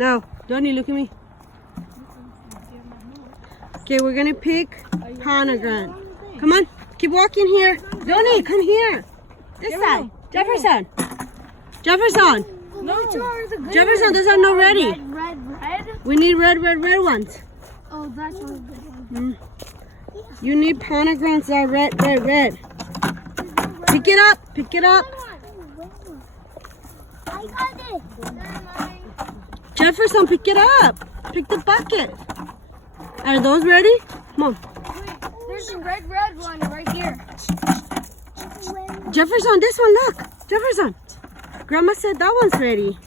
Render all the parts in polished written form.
No, Donnie, look at me. Okay, we're gonna pick pomegranate. Come on, keep walking here. Donnie, come here. This side. Jefferson. Jefferson. No. Jefferson, those are not ready. Red? We need red ones. Oh, that's one. You need pomegranates that are red. Pick it up. I got it. Jefferson, pick it up. Pick the bucket. Are those ready? Come on. There's a red one right here. Jefferson, this one, look. Jefferson. Grandma said that one's ready.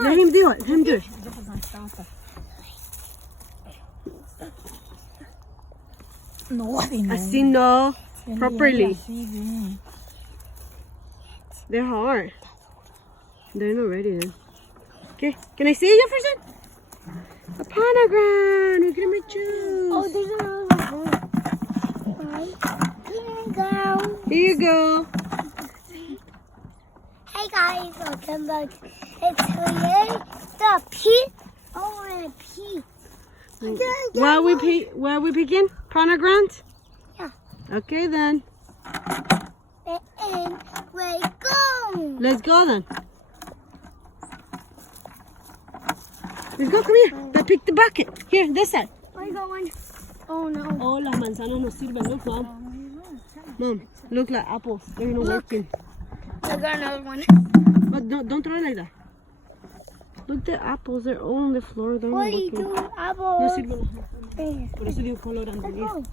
Let him do it. No, I see no properly. They're hard. They're not ready then. Okay, can I see it, Jefferson? A pomegranate. We're gonna make juice. Oh, there's another one. Here you go. Hey guys, welcome back. It's Eliel, the pea. Oh, and a pea. Where are we picking? Pomegranates? Yeah. Okay then. And we go. Let's go then. Let's go, come here. Let's pick the bucket. Here, this side. Where are you going? Oh no. Oh, las manzanas no sirven. Look, Mom. Mom, look like apples. They're not working. I got another one. But don't throw it like that. Look, the apples, they're all on the floor. They're What not are you working. doing, Apple? No sirven. Por eso dio color underneath.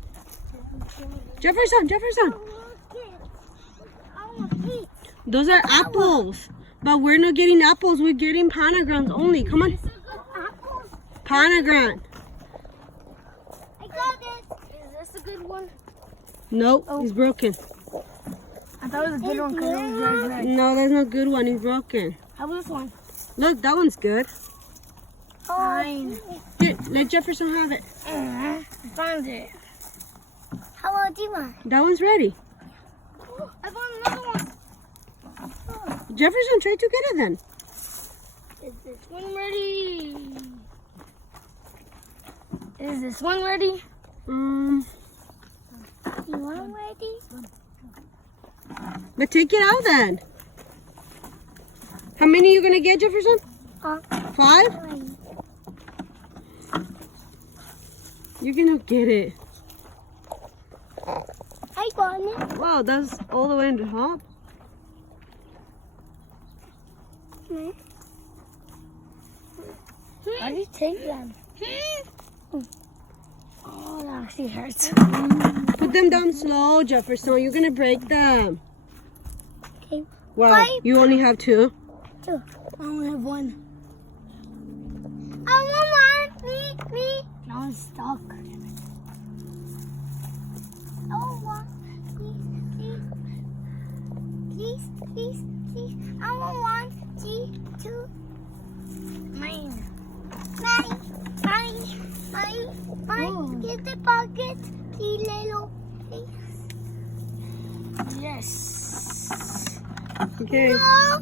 Jefferson. Those are apples. But we're not getting apples. We're getting pomegranates only. Come on. Pomegranate. I got this. Is this a good one? Nope, it's broken. I thought it was a good one because it was red. No, that's not a good one. It's broken. How about this one? Look, that one's good. Fine. Here, let Jefferson have it. I found it. How about this one? That one's ready. I found another one. Jefferson, try to get it then. Is this one ready? Is this one ready? You want ready? But take it out then. How many are you gonna get, Jefferson? 5? You're gonna get it. I got it. Wow, that's all the way in the top. How do you take them? Oh, that actually hurts. Put them down slow, Jefferson. You're gonna break them. Okay. Wow, 5. you only have 2. 2. I only have 1. I want one. Me. Now I'm stuck. I want one. Please. I want 1, 2. Mine. Get the bucket, please, Lelo. Yes. Okay. No.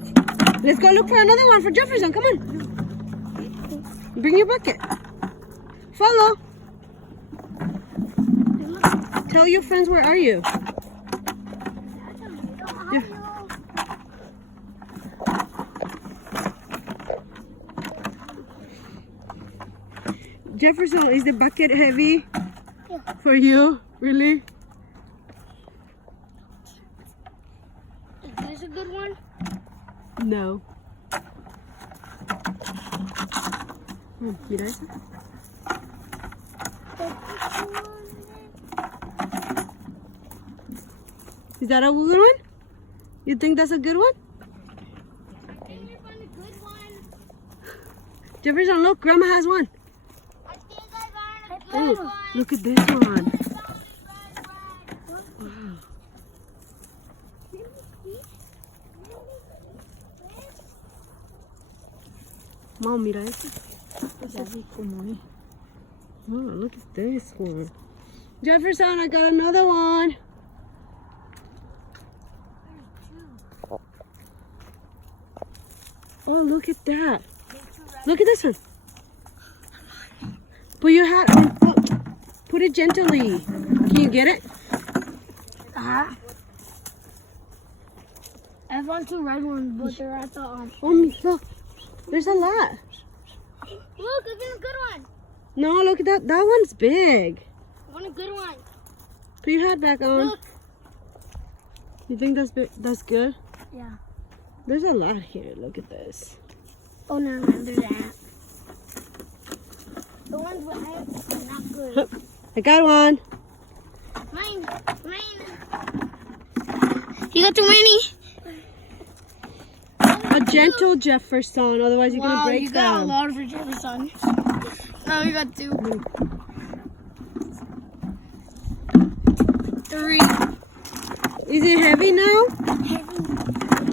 Let's go look for another one for Jefferson. Come on. Bring your bucket. Follow. Tell your friends where are you. Yeah. Jefferson, is the bucket heavy for you? Really? Is this a good one? No. Mira esa. Is that a good one? You think that's a good one? I think we found a good one. Jefferson, look, Grandma has one. I think I found a Oh, good one. look at this one. Mom, mira este. Oh, look at this one. Jefferson, I got another one. Oh, look at that. Look at this one. Put your hat on. Put it gently. Can you get it? I found 2 red ones, but they're at the Oh, look. There's a lot. Look, I found a good one. No, look at that. That one's big. I found a good one. Put your hat back on. Look. You think that's big? That's good? Yeah. There's a lot here. Look at this. Oh no, there's that. The ones behind are not good. I got one. Mine. You got too many. A gentle Jefferson, otherwise you're gonna break you got a them. lot for Jefferson. No, you got 2. 3. Is it heavy now?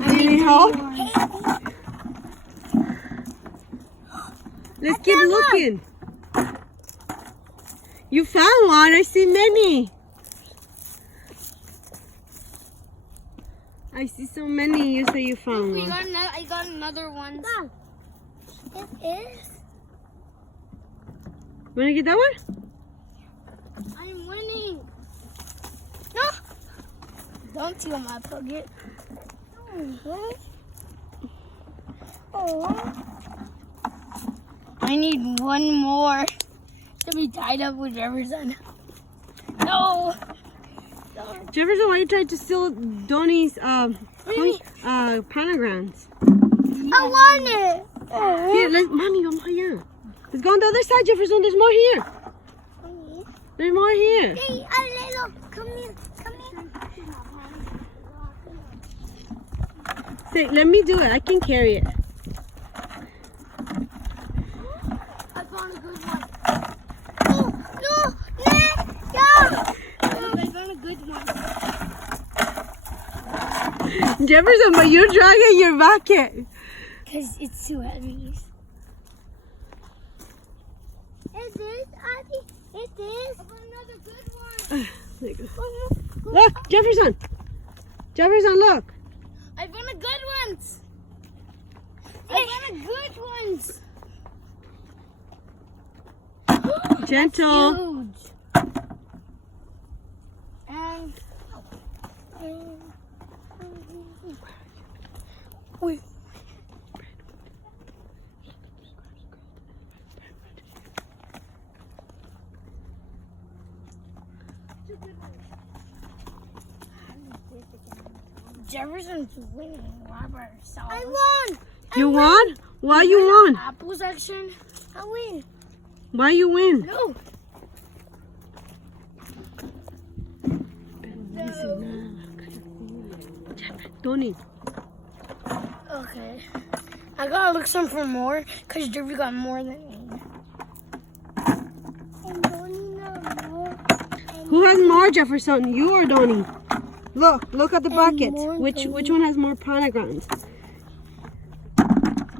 Do you need help? Let's keep looking. You found one. I see many. I see so many. You say you found one. I got another one. It is. Wanna get that one? I'm winning. No. Don't steal my pocket. Oh. I need one more to be tied up with Jefferson. No. Jefferson, why you tried to steal Donnie's Pomegranates? I want it. Here, Mommy, vamos allá. Let's go on the other side, Jefferson. There's more here. There's more here. Hey, Eliel, come here. Say, let me do it. I can carry it. I found a good one. No, yeah. I found a good one. Jefferson, but you're dragging your bucket. Because it's too heavy. It is, Auntie. It is. I found another good one. Look, Jefferson. Jefferson, look. I found a good ones. I found a good ones. Gentle. Huge. And wait. Jefferson's winning. I won. You won? Why you won? Apple section. I win. Why you win? No. Donnie. Okay. I gotta look some for more because Jeffrey got more than me. Who has more, Jefferson? You or Donnie? Look at the bucket. Which one has more pomegranates?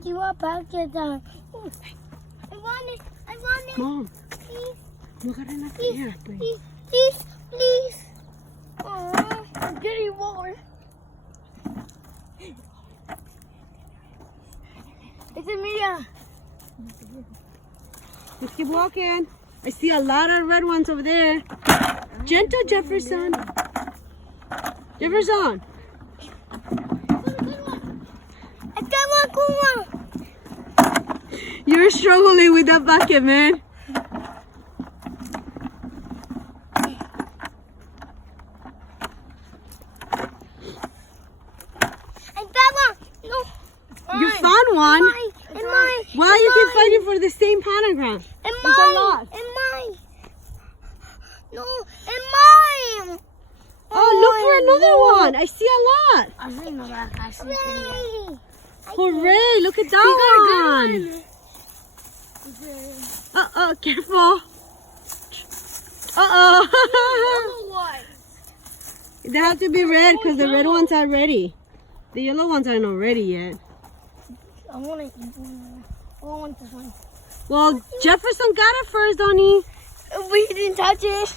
You want bucket down? I want it. Mom. Please. Look at it here, please. Please. Oh, I'm getting more. It's Emilia. Let's keep walking. I see a lot of red ones over there. Gentle Jefferson. Jefferson. I got one good one. You're struggling with that bucket, man. I got one. No. You found one? And mine. Why you keep fighting for the same pomegranate? And There's a lot. And mine. No, and mine. Oh, look for another one. I see a lot. I didn't know that. Actually, Hooray, look at that one. Uh-oh, careful. Uh-oh. They have to be red because the red ones are ready. The yellow ones are not ready yet. I want to eat one. I want this one. Well, Jefferson got it first, Donnie. We didn't touch it.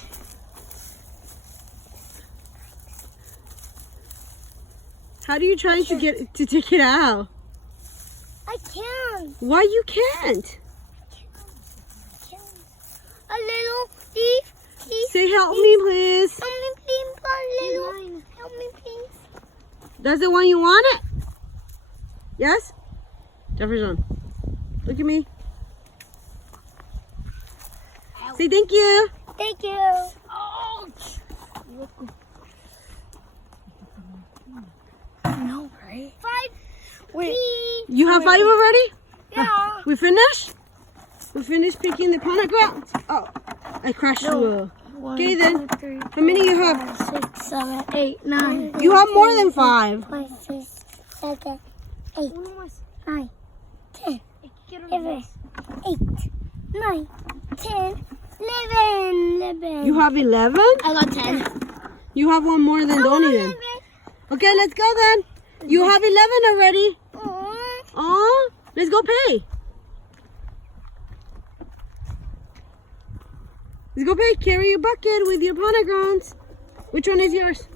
How do you try to take it out? I can't. Why you can't? A little thief. Say help me, please. Help me, please. A little. Help me, please. That's the one you wanted? Yes? Jefferson, look at me. Say thank you. Thank you. Ouch. No, right? 5. Wait. You have 5 already? Yeah. We finished? We finished picking the pomegranates? Oh, I crashed you. Okay then. How many you have? 5, 6, 7, 8, 9. You have more than 5. 5, 6, 7, 8, 9, 10, 11, 8, 9, 10, 11. You have 11? I got 10. You have one more than Donnie then. Okay, let's go then. You have 11 already. Oh, let's go pay. Let's go pay. Carry your bucket with your pomegranates. Which one is yours?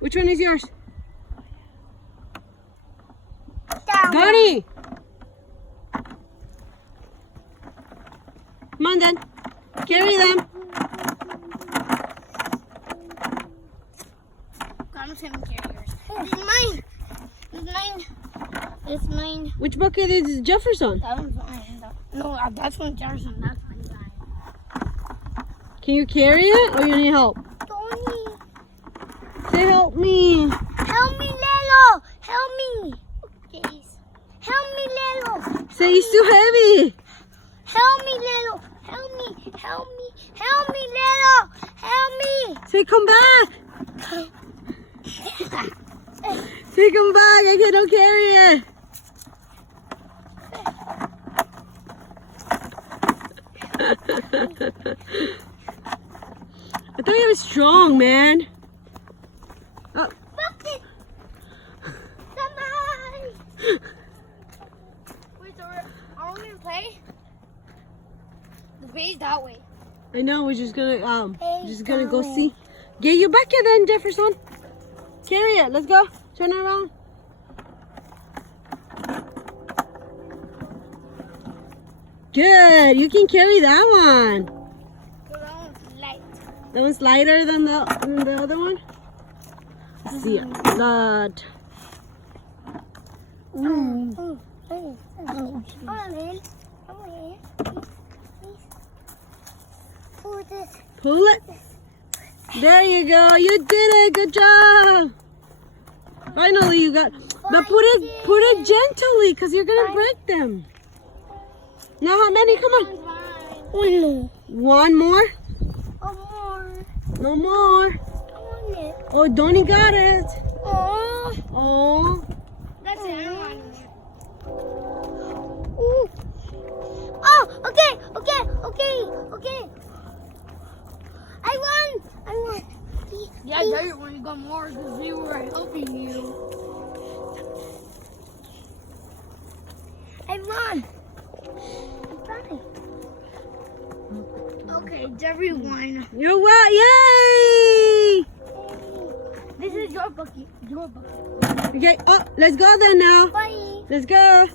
Which one is yours? Donnie! Come on then. Carry them. I'm just gonna carry yours. This is mine. This is mine. It's mine. Which bucket is Jefferson? That one's mine. No, that's one Jefferson. That's mine. Can you carry it or you need help? Tony. Say help me. Help me, Lelo. Help me. Okay. Help me, Lelo. Say it's too heavy. Help me, Lelo. Help me. Help me. Help me, Lelo. Help me. Say come back. Say come back. I cannot carry it. I thought you were strong, man. Oh. Bucket. Somebody. Wait, so are we gonna play? The bay's that way. I know. We're just gonna go see. Get your bucket then, Jefferson. Carry it. Let's go. Turn it around. Good. You can carry that one. So that one's light. That one's lighter than the other one. Let's see it. Blood. Hold on, pull this. Pull it. There you go. You did it. Good job. Finally, you got. But put it gently, cause you're gonna break them. Now how many? Come on. One. One more. More. No more. I want it. Oh, Donnie got it. Oh. Oh. That's it. I want it. Ooh. Oh, okay. I won. Yeah, I bet you when you got more because we were helping you. I won. Okay, Jeffrey won. You what? Yay! This is your bucket. Your bucket. Okay. Oh, let's go then now. Bye. Let's go.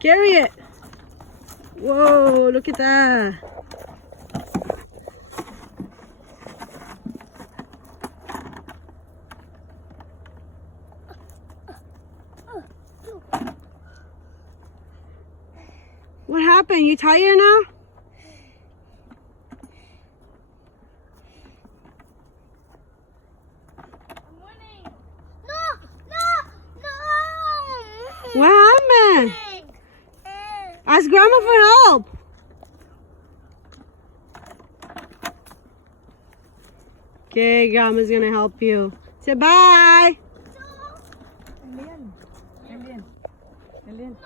Carry it. Whoa, look at that. What happened? You tired now? I'm winning. No. What happened? Ask Grandma for help. Okay, Grandma's gonna help you. Say bye. Eliel. No.